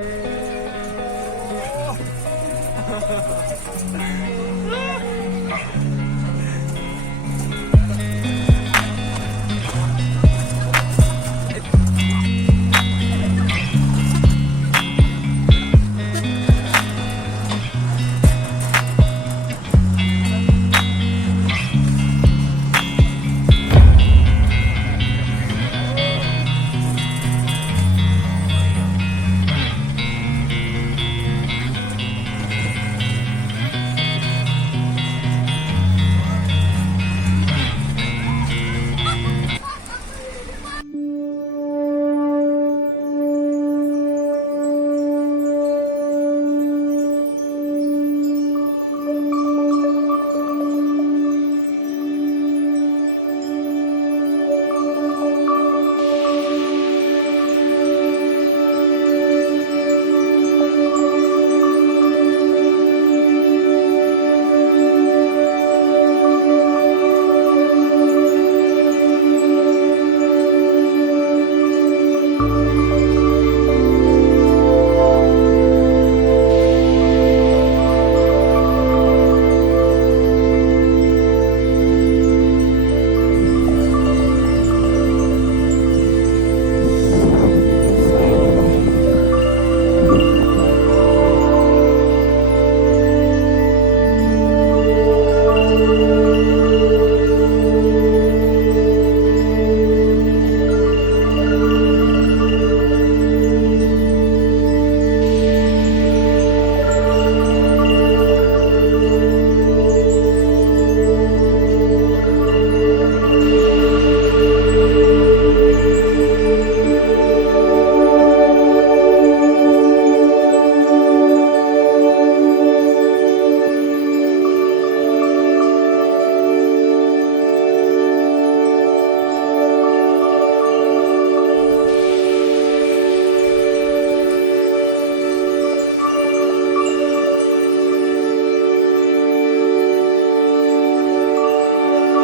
อ้